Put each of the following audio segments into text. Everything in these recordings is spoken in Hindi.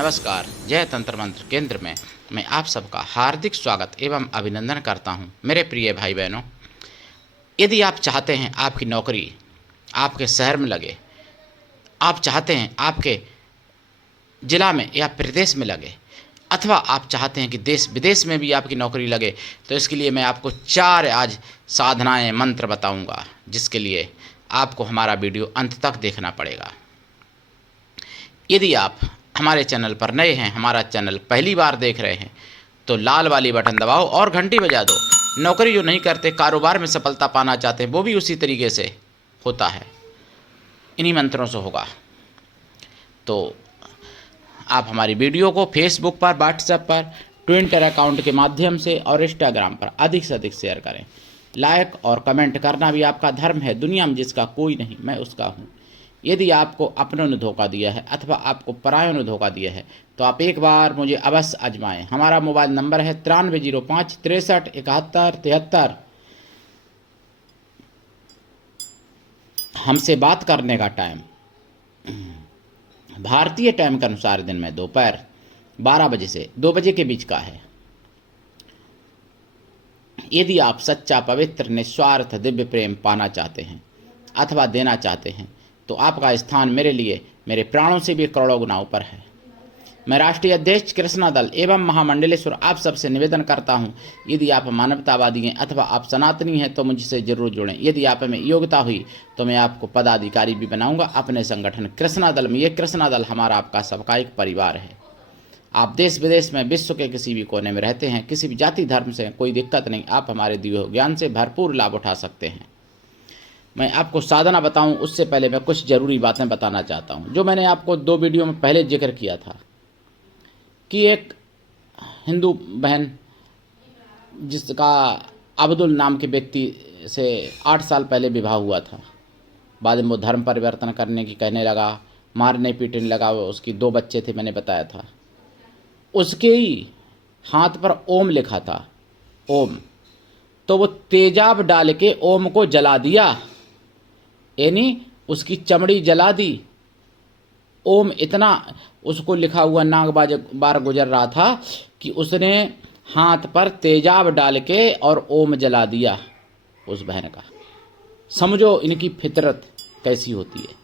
नमस्कार। जय तंत्र मंत्र केंद्र में मैं आप सबका हार्दिक स्वागत एवं अभिनंदन करता हूं। मेरे प्रिय भाई बहनों, यदि आप चाहते हैं आपकी नौकरी आपके शहर में लगे, आप चाहते हैं आपके ज़िला में या प्रदेश में लगे, अथवा आप चाहते हैं कि देश विदेश में भी आपकी नौकरी लगे, तो इसके लिए मैं आपको 4 आज साधनाएं मंत्र बताऊंगा, जिसके लिए आपको हमारा वीडियो अंत तक देखना पड़ेगा। यदि आप हमारे चैनल पर नए हैं, हमारा चैनल पहली बार देख रहे हैं, तो लाल वाली बटन दबाओ और घंटी बजा दो। नौकरी जो नहीं करते, कारोबार में सफलता पाना चाहते हैं, वो भी उसी तरीके से होता है, इन्हीं मंत्रों से होगा। तो आप हमारी वीडियो को फेसबुक पर, व्हाट्सएप पर, ट्विटर अकाउंट के माध्यम से और इंस्टाग्राम पर अधिक से अधिक शेयर करें। लाइक और कमेंट करना भी आपका धर्म है। दुनिया में जिसका कोई नहीं, मैं उसका हूँ। यदि आपको अपनों ने धोखा दिया है अथवा आपको परायों ने धोखा दिया है, तो आप एक बार मुझे अवश्य आजमाएं। हमारा मोबाइल नंबर है 9305 63 71 73। हमसे बात करने का टाइम भारतीय टाइम के अनुसार दिन में दोपहर 12 बजे से 2 बजे के बीच का है। यदि आप सच्चा, पवित्र, निस्वार्थ दिव्य प्रेम पाना चाहते हैं अथवा देना चाहते हैं, तो आपका स्थान मेरे लिए मेरे प्राणों से भी करोड़ों गुना ऊपर है। मैं राष्ट्रीय अध्यक्ष कृष्णा दल एवं महामंडलेश्वर आप सबसे निवेदन करता हूं, यदि आप मानवतावादी हैं अथवा आप सनातनी हैं तो मुझसे जरूर जुड़ें। यदि आप में योग्यता हुई तो मैं आपको पदाधिकारी भी बनाऊंगा अपने संगठन कृष्णा दल में। ये कृष्णा दल हमारा आपका सबका एक परिवार है। आप देश विदेश में, विश्व के किसी भी कोने में रहते हैं, किसी भी जाति धर्म से कोई दिक्कत नहीं, आप हमारे दिए ज्ञान से भरपूर लाभ उठा सकते हैं। मैं आपको साधना बताऊं उससे पहले मैं कुछ ज़रूरी बातें बताना चाहता हूं, जो मैंने आपको 2 वीडियो में पहले जिक्र किया था कि एक हिंदू बहन जिसका अब्दुल नाम के व्यक्ति से 8 साल पहले विवाह हुआ था, बाद में वो धर्म परिवर्तन करने की कहने लगा, मारने पीटने लगा। उसकी 2 बच्चे थे, मैंने बताया था। उसके ही हाथ पर ओम लिखा था, ओम। तो वो तेजाब डाल के ओम को जला दिया, यानी उसकी चमड़ी जला दी। ओम इतना उसको लिखा हुआ नाग बार गुजर रहा था कि उसने हाथ पर तेजाब डाल के और ओम जला दिया उस बहन का। समझो इनकी फितरत कैसी होती है।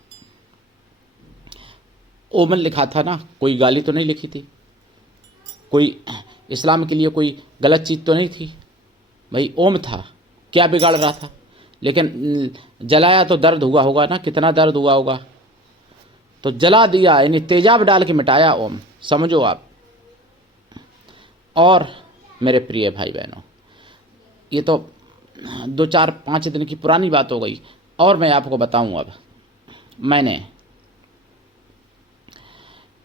ओम लिखा था ना, कोई गाली तो नहीं लिखी थी, कोई इस्लाम के लिए कोई गलत चीज़ तो नहीं थी भाई, ओम था, क्या बिगाड़ रहा था। लेकिन जलाया तो दर्द हुआ होगा ना, कितना दर्द हुआ होगा, तो जला दिया, यानी तेजाब डाल के मिटाया ओम, समझो आप। और मेरे प्रिय भाई बहनों, ये तो 2 4 5 दिन की पुरानी बात हो गई, और मैं आपको बताऊं। अब मैंने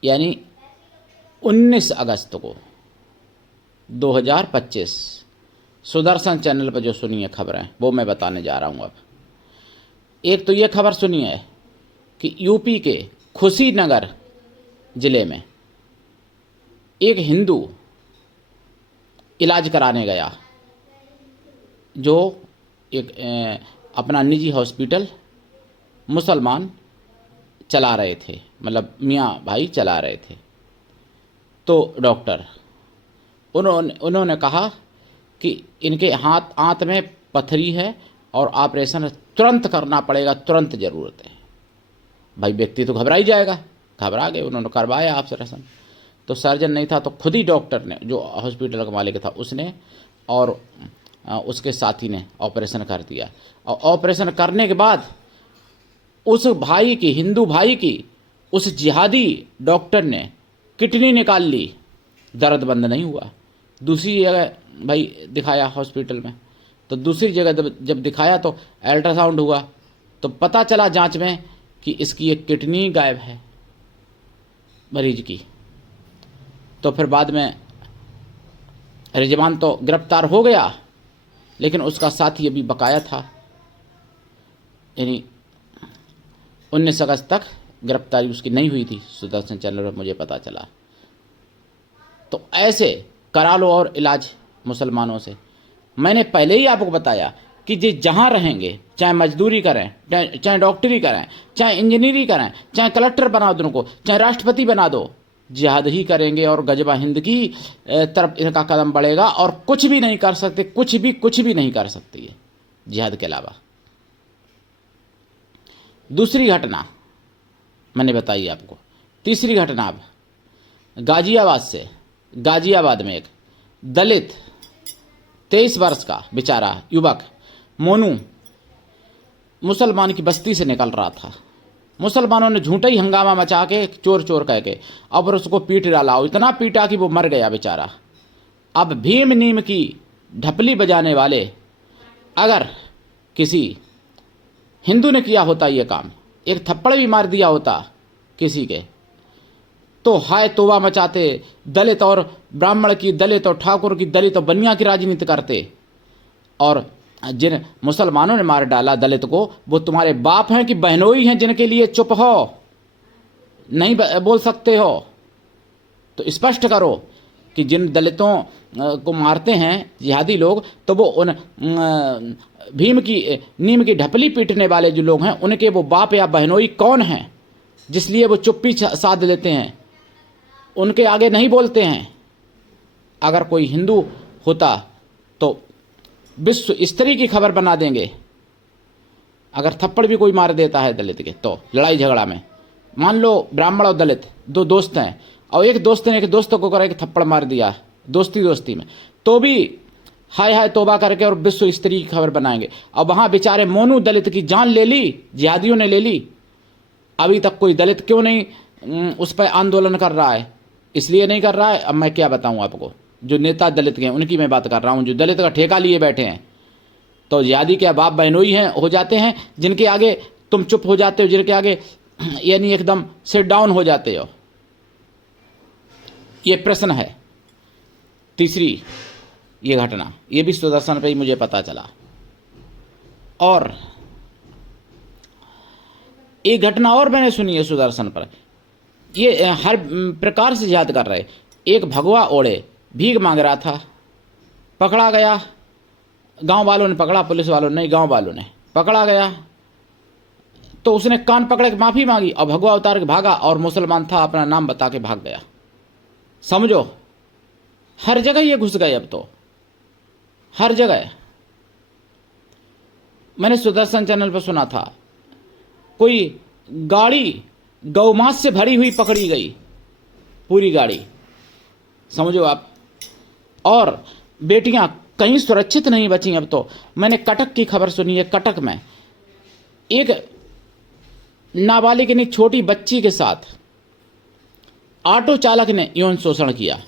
यानी 19 अगस्त को 2025 सुदर्शन चैनल पर जो सुनी है खबरें, वो मैं बताने जा रहा हूँ। अब एक तो ये खबर सुनी है कि यूपी के खुशीनगर ज़िले में एक हिंदू इलाज कराने गया, जो एक अपना निजी हॉस्पिटल मुसलमान चला रहे थे, मतलब मियाँ भाई चला रहे थे। तो डॉक्टर उन्होंने कहा कि इनके आंत में पथरी है और ऑपरेशन तुरंत करना पड़ेगा, तुरंत ज़रूरत है। भाई व्यक्ति तो घबरा ही जाएगा, घबरा गए। उन्होंने करवाया ऑपरेशन, तो सर्जन नहीं था, तो खुद ही डॉक्टर ने, जो हॉस्पिटल का मालिक था, उसने और उसके साथी ने ऑपरेशन कर दिया। और ऑपरेशन करने के बाद उस भाई की, हिंदू भाई की, उस जिहादी डॉक्टर ने किडनी निकाल ली। दर्द बंद नहीं हुआ। दूसरी जगह भाई दिखाया हॉस्पिटल में, तो दूसरी जगह जब दिखाया तो अल्ट्रासाउंड हुआ, तो पता चला जांच में कि इसकी एक किडनी गायब है मरीज की। तो फिर बाद में रिजवान तो गिरफ्तार हो गया, लेकिन उसका साथी अभी बकाया था, यानी 19 अगस्त तक गिरफ्तारी उसकी नहीं हुई थी। सुदर्शन चैनल पर मुझे पता चला। तो ऐसे करा लो और इलाज मुसलमानों से। मैंने पहले ही आपको बताया कि जे जहाँ रहेंगे, चाहे मजदूरी करें, चाहे डॉक्टरी करें, चाहे इंजीनियरिंग करें, चाहे कलेक्टर बना दो उनको, चाहे राष्ट्रपति बना दो, जिहाद ही करेंगे और गजबा हिंद की तरफ इनका कदम बढ़ेगा, और कुछ भी नहीं कर सकते, कुछ भी नहीं कर सकती है जिहाद के अलावा। दूसरी घटना मैंने बताई आपको। तीसरी घटना अब गाजियाबाद से। गाजियाबाद में एक दलित 23 वर्ष का बेचारा युवक मोनू मुसलमान की बस्ती से निकल रहा था। मुसलमानों ने झूठा ही हंगामा मचा के चोर चोर कह के और उसको पीट डाला, इतना पीटा कि वो मर गया बेचारा। अब भीम नीम की ढपली बजाने वाले, अगर किसी हिंदू ने किया होता ये काम, एक थप्पड़ भी मार दिया होता किसी के, तो हाय तौबा मचाते, दलित और ब्राह्मण की, दलित और ठाकुर की, दलित और बनिया की राजनीति करते। और जिन मुसलमानों ने मार डाला दलित को, वो तुम्हारे बाप हैं कि बहनोई हैं जिनके लिए चुप हो, नहीं बोल सकते हो? तो स्पष्ट करो कि जिन दलितों को मारते हैं जिहादी लोग, तो वो उन भीम की नीम की ढपली पीटने वाले जो लोग हैं, उनके वो बाप या बहनोई कौन हैं जिसलिए वो चुप्पी साध लेते हैं, उनके आगे नहीं बोलते हैं। अगर कोई हिंदू होता तो विश्व स्त्री की खबर बना देंगे। अगर थप्पड़ भी कोई मार देता है दलित के, तो लड़ाई झगड़ा में, मान लो ब्राह्मण और दलित दो दोस्त हैं, और एक दोस्त ने एक दोस्त को कर एक थप्पड़ मार दिया दोस्ती में, तो भी हाय हाय तौबा करके और विश्व स्त्री की खबर बनाएंगे। और वहां बेचारे मोनू दलित की जान ले ली, जिहादियों ने ले ली। अभी तक कोई दलित क्यों नहीं उस पर आंदोलन कर रहा है? इसलिए नहीं कर रहा है, अब मैं क्या बताऊं आपको। जो नेता दलित के हैं उनकी मैं बात कर रहा हूं, जो दलित का ठेका लिए बैठे हैं। तो जिहादी के बाप बहनोई हैं हो जाते हैं, जिनके आगे तुम चुप हो जाते हो, जिनके आगे यानी एकदम सिट डाउन हो जाते हो। ये प्रश्न है। तीसरी ये घटना, ये भी सुदर्शन पे ही मुझे पता चला। और एक घटना और मैंने सुनी है सुदर्शन पर, ये हर प्रकार से जिहाद कर रहे। एक भगवा ओढ़े भीख मांग रहा था, पकड़ा गया। गांव वालों ने पकड़ा, पुलिस वालों ने नहीं, गांव वालों ने पकड़ा गया। तो उसने कान पकड़ के माफी मांगी और भगवा उतार के भागा, और मुसलमान था, अपना नाम बता के भाग गया। समझो, हर जगह ये घुस गए अब तो, हर जगह। मैंने सुदर्शन चैनल पर सुना था, कोई गाड़ी गौमांस से भरी हुई पकड़ी गई, पूरी गाड़ी, समझो आप। और बेटियां कहीं सुरक्षित नहीं बची अब तो। मैंने कटक की खबर सुनी है। कटक में एक नाबालिग ने छोटी बच्ची के साथ ऑटो चालक ने यौन शोषण किया।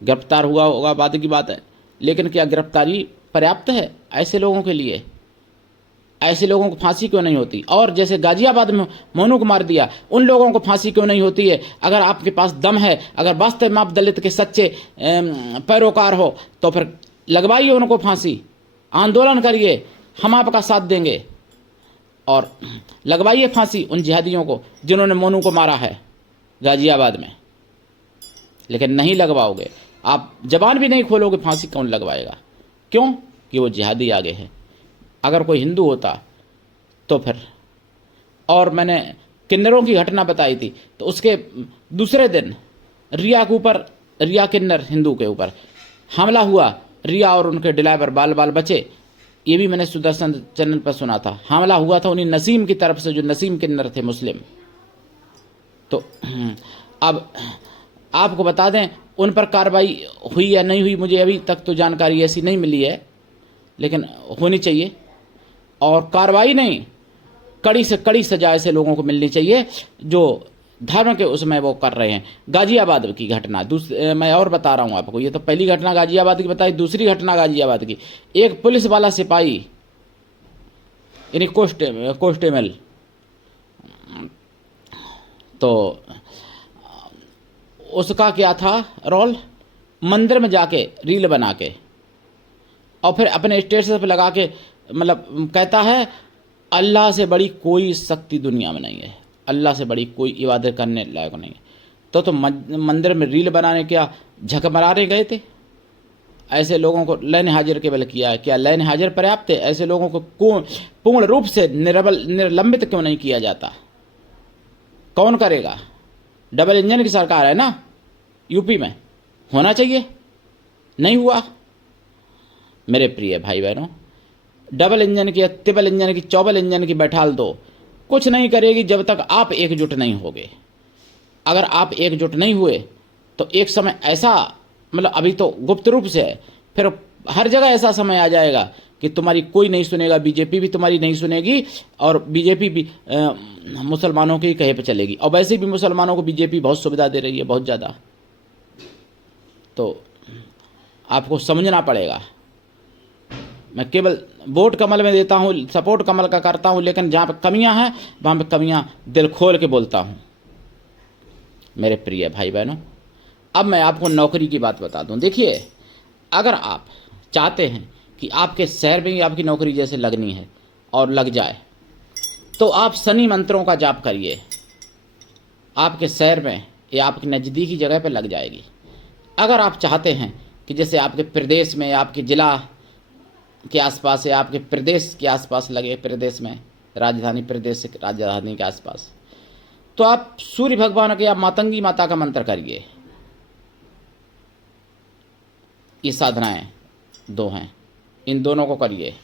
गिरफ्तार हुआ होगा, बाद की बात है, लेकिन क्या गिरफ्तारी पर्याप्त है ऐसे लोगों के लिए? ऐसे लोगों को फांसी क्यों नहीं होती? और जैसे गाजियाबाद में मोनू को मार दिया, उन लोगों को फांसी क्यों नहीं होती है? अगर आपके पास दम है, अगर वास्तव में आप दलित के सच्चे पैरोकार हो, तो फिर लगवाइए उनको फांसी, आंदोलन करिए, हम आपका साथ देंगे, और लगवाइए फांसी उन जिहादियों को जिन्होंने मोनू को मारा है गाजियाबाद में। लेकिन नहीं लगवाओगे, आप जबान भी नहीं खोलोगे, फांसी कौन लगवाएगा? क्यों? कि वो जिहादी आगे है। अगर कोई हिंदू होता तो फिर। और मैंने किन्नरों की घटना बताई थी, तो उसके दूसरे दिन रिया के ऊपर, रिया किन्नर हिंदू के ऊपर हमला हुआ। रिया और उनके ड्राइवर बाल बाल बचे। ये भी मैंने सुदर्शन चैनल पर सुना था। हमला हुआ था उन्हीं नसीम की तरफ से, जो नसीम किन्नर थे मुस्लिम। तो अब आपको बता दें, उन पर कार्रवाई हुई या नहीं हुई, मुझे अभी तक तो जानकारी ऐसी नहीं मिली है, लेकिन होनी चाहिए। और कार्रवाई नहीं, कड़ी से कड़ी सजा ऐसे लोगों को मिलनी चाहिए जो धर्म के उसमें वो कर रहे हैं। गाजियाबाद की घटना मैं और बता रहा हूँ आपको। ये तो पहली घटना गाजियाबाद की बताई। दूसरी घटना गाजियाबाद की, एक पुलिस वाला सिपाही यानी कांस्टेबल, तो उसका क्या था रोल, मंदिर में जाके रील बना के और फिर अपने स्टेटस पे लगा के, मतलब कहता है अल्लाह से बड़ी कोई शक्ति दुनिया में नहीं है, अल्लाह से बड़ी कोई इबादत करने लायक नहीं है। तो मंदिर में रील बनाने क्या झक मराने गए थे? ऐसे लोगों को लैन हाजिर केवल किया है। क्या लैन हाजिर पर्याप्त है? ऐसे लोगों को पूर्ण रूप से निलंबित क्यों नहीं किया जाता? कौन करेगा? डबल इंजन की सरकार है ना यूपी में, होना चाहिए, नहीं हुआ। मेरे प्रिय भाई बहनों, डबल इंजन की, ट्रिपल इंजन की, चौबल इंजन की बैठाल दो, कुछ नहीं करेगी जब तक आप एकजुट नहीं होगे। अगर आप एकजुट नहीं हुए तो एक समय ऐसा, मतलब अभी तो गुप्त रूप से है, फिर हर जगह ऐसा समय आ जाएगा कि तुम्हारी कोई नहीं सुनेगा, बीजेपी भी तुम्हारी नहीं सुनेगी, और बीजेपी भी मुसलमानों के ही कहे पे चलेगी। और वैसे भी मुसलमानों को बीजेपी बहुत सुविधा दे रही है, बहुत ज़्यादा। तो आपको समझना पड़ेगा। मैं केवल वोट कमल में देता हूँ, सपोर्ट कमल का करता हूँ, लेकिन जहाँ पे कमियाँ हैं वहाँ पे कमियाँ दिल खोल के बोलता हूँ मेरे प्रिय भाई बहनों। अब मैं आपको नौकरी की बात बता दूँ। देखिए, अगर आप चाहते हैं कि आपके शहर में ही आपकी नौकरी जैसे लगनी है और लग जाए, तो आप शनि मंत्रों का जाप करिए, आपके शहर में या आपकी नज़दीकी जगह पे लग जाएगी। अगर आप चाहते हैं कि जैसे आपके प्रदेश में, आपके ज़िला के आसपास या आपके प्रदेश के आसपास लगे, प्रदेश में राजधानी, प्रदेश से राजधानी के आसपास, तो आप सूर्य भगवान के या मातंगी माता का मंत्र करिए। ये साधनाएं दो हैं, इन दोनों को करिए।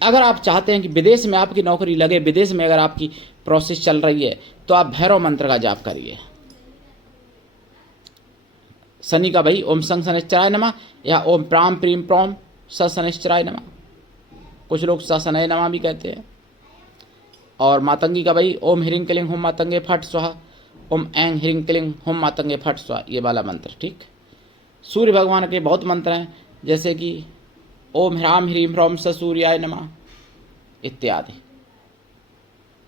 अगर आप चाहते हैं कि विदेश में आपकी नौकरी लगे, विदेश में अगर आपकी प्रोसेस चल रही है, तो आप भैरव मंत्र का जाप करिए। शनि का भाई ओम संग शनिश्चराय नमः या ओम प्राम प्रीम प्रोम स शनिश्चराय नमः, कुछ लोग स शनय नमः भी कहते हैं। और मातंगी का भाई ओम ह्रीं क्लीं हुम मातंगे फट स्वाहा, ओम ऐं ह्रीं क्लीं हुम मातंगे फट स्वाहा, ये वाला मंत्र। ठीक। सूर्य भगवान के बहुत मंत्र हैं, जैसे कि ओम ह्राम ह्रीं ह्रौम स सूर्याय नमः इत्यादि।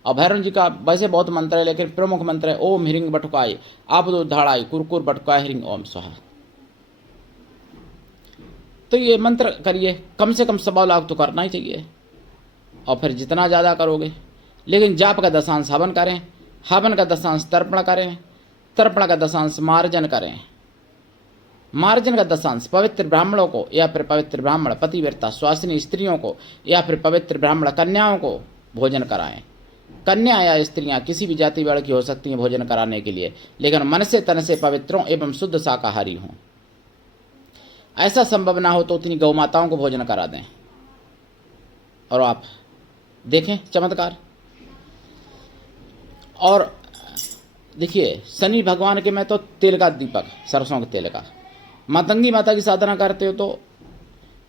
और भैरव जी का वैसे बहुत मंत्र है, लेकिन प्रमुख मंत्र है ओम ह्रीं बटुकाय आपदो धाड़ाई कुरकुर बटुकाय ह्रीं ओम स्वाहा। तो ये मंत्र करिए, कम से कम 1.25 लाख तो करना ही चाहिए, और फिर जितना ज़्यादा करोगे। लेकिन जाप का दशांश हवन करें, हवन का दशांश तर्पण करें, तर्पण का दशांश मार्जन करें, मार्जन का दशांश पवित्र ब्राह्मणों को या फिर पवित्र ब्राह्मण पतिव्रता स्वासिनी स्त्रियों को या फिर पवित्र ब्राह्मण कन्याओं को भोजन कराएं। कन्या या स्त्रियां किसी भी जाति वर्ग की हो सकती हैं भोजन कराने के लिए, लेकिन मन से तन से पवित्रों एवं शुद्ध शाकाहारी हों। ऐसा संभव ना हो तो उतनी गौ माताओं को भोजन करा दें, और आप देखें चमत्कार। और देखिए, शनि भगवान के में तो तेल का दीपक, सरसों के तेल का। मातंगी माता की साधना करते हो तो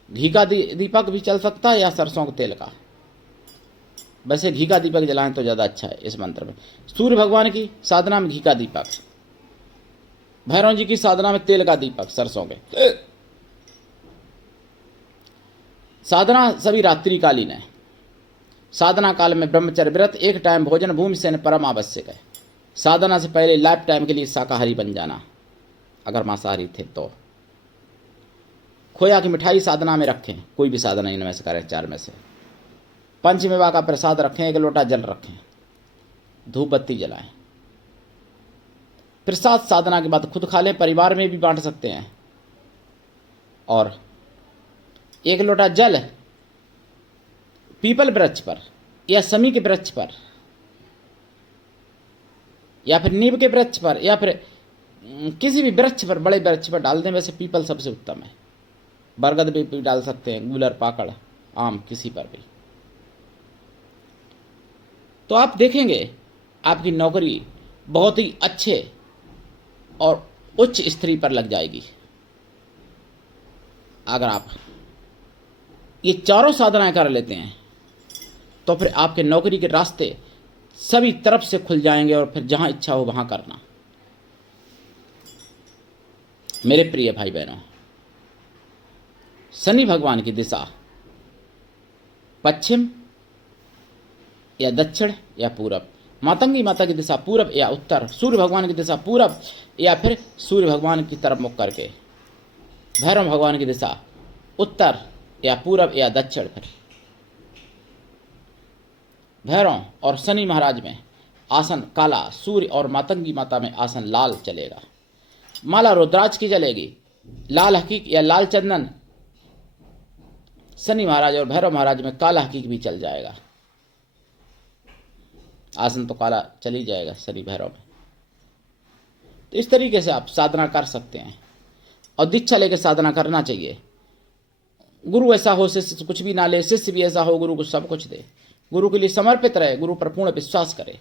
घी का दीपक भी चल सकता है या सरसों के तेल का। वैसे घी का दीपक जलाएं तो ज़्यादा अच्छा है इस मंत्र में। सूर्य भगवान की साधना में घी का दीपक, भैरव जी की साधना में तेल का दीपक सरसों के। साधना सभी रात्रिकालीन है। साधना काल में ब्रह्मचर्य व्रत, एक टाइम भोजन, भूमि से परम आवश्यक है। साधना से पहले लाइफ टाइम के लिए शाकाहारी बन जाना, अगर मांसाहारी थे तो। खोया की मिठाई साधना में रखें, कोई भी साधना इनमें से करें, 4 में से। पंचमेवा का प्रसाद रखें, 1 लोटा जल रखें, धूप बत्ती जलाएं। प्रसाद साधना के बाद खुद खा लें, परिवार में भी बांट सकते हैं। और 1 लोटा जल पीपल वृक्ष पर या समी के वृक्ष पर या फिर नीम के वृक्ष पर या फिर किसी भी वृक्ष पर, बड़े वृक्ष पर डाल दें। वैसे पीपल सबसे उत्तम है, बरगद भी डाल सकते हैं, गूलर, पाकड़, आम, किसी पर भी। तो आप देखेंगे आपकी नौकरी बहुत ही अच्छे और उच्च स्थिति पर लग जाएगी। अगर आप ये चारों साधनाएं कर लेते हैं तो फिर आपके नौकरी के रास्ते सभी तरफ से खुल जाएंगे, और फिर जहां इच्छा हो वहां करना। मेरे प्रिय भाई बहनों, शनि भगवान की दिशा पश्चिम या दक्षिण या पूरब, मातंगी माता की दिशा पूरब या उत्तर, सूर्य भगवान की दिशा पूरब या फिर सूर्य भगवान की तरफ मुख करके, भैरव भगवान की दिशा उत्तर या पूरब या दक्षिण। फिर भैरव और शनि महाराज में आसन काला, सूर्य और मातंगी माता में आसन लाल चलेगा। माला रुद्राक्ष की चलेगी, लाल हकीक या लाल चंदन शनि महाराज और भैरव महाराज में काला हकीक भी चल जाएगा। आसन तो काला चल ही जाएगा शनि भैरव में। तो इस तरीके से आप साधना कर सकते हैं और दीक्षा लेकर साधना करना चाहिए। गुरु ऐसा हो शिष्य से कुछ भी ना ले, शिष्य भी ऐसा हो गुरु को सब कुछ दे। गुरु के लिए समर्पित रहे, गुरु पर पूर्ण विश्वास करे।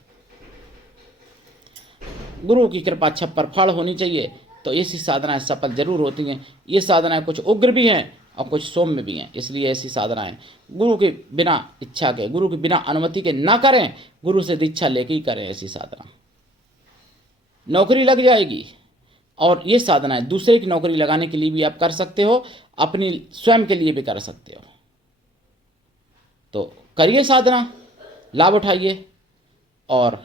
गुरु की कृपा छप्पर फाड़ होनी चाहिए। तो ऐसी साधनाएं सफल जरूर होती हैं। ये साधनाएं कुछ उग्र भी हैं और कुछ सौम्य भी हैं, इसलिए ऐसी साधनाएं गुरु के बिना इच्छा के, गुरु के बिना अनुमति के ना करें, गुरु से दीक्षा लेके ही करें। ऐसी साधना नौकरी लग जाएगी। और ये साधनाएं दूसरे की नौकरी लगाने के लिए भी आप कर सकते हो, अपनी स्वयं के लिए भी कर सकते हो। तो करिए साधना, लाभ उठाइए। और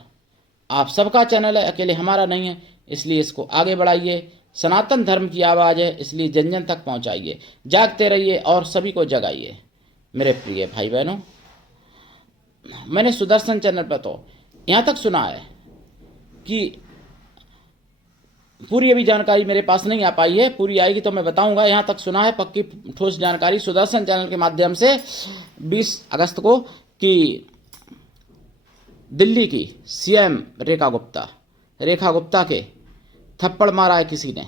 आप सबका चैनल है, अकेले हमारा नहीं है, इसलिए इसको आगे बढ़ाइए। सनातन धर्म की आवाज़ है, इसलिए जन जन तक पहुंचाइए। जागते रहिए और सभी को जगाइए। मेरे प्रिय भाई बहनों, मैंने सुदर्शन चैनल पर तो यहाँ तक सुना है कि पूरी अभी जानकारी मेरे पास नहीं आ पाई है, पूरी आएगी तो मैं बताऊंगा। यहाँ तक सुना है पक्की ठोस जानकारी सुदर्शन चैनल के माध्यम से 20 अगस्त को कि दिल्ली की सीएम रेखा गुप्ता के थप्पड़ मारा है किसी ने।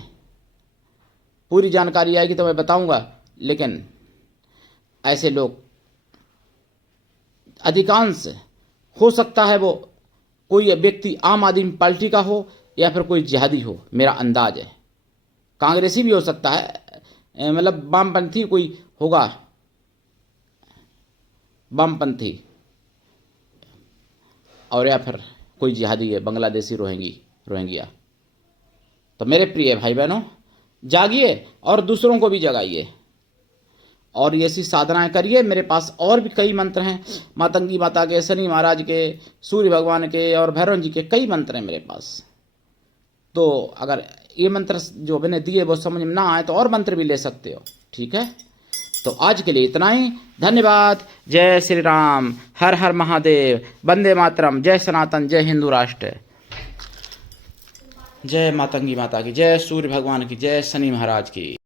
पूरी जानकारी आएगी तो मैं बताऊंगा। लेकिन ऐसे लोग अधिकांश हो सकता है वो कोई व्यक्ति आम आदमी पार्टी का हो या फिर कोई जिहादी हो, मेरा अंदाज है। कांग्रेसी भी हो सकता है, मतलब वामपंथी कोई होगा, वामपंथी, और या फिर कोई जिहादी है, बांग्लादेशी रोहिंग्या। तो मेरे प्रिय भाई बहनों, जागिए और दूसरों को भी जगाइए और ऐसी साधनाएं करिए। मेरे पास और भी कई मंत्र हैं, मातंगी माता के, शनि महाराज के, सूर्य भगवान के और भैरव जी के कई मंत्र हैं मेरे पास। तो अगर ये मंत्र जो मैंने दिए वो समझ में ना आए तो और मंत्र भी ले सकते हो, ठीक है। तो आज के लिए इतना ही, धन्यवाद। जय श्री राम, हर हर महादेव, वंदे मातरम, जय सनातन, जय हिंदू राष्ट्र, जय मातंगी माता की, जय सूर्य भगवान की, जय शनि महाराज की।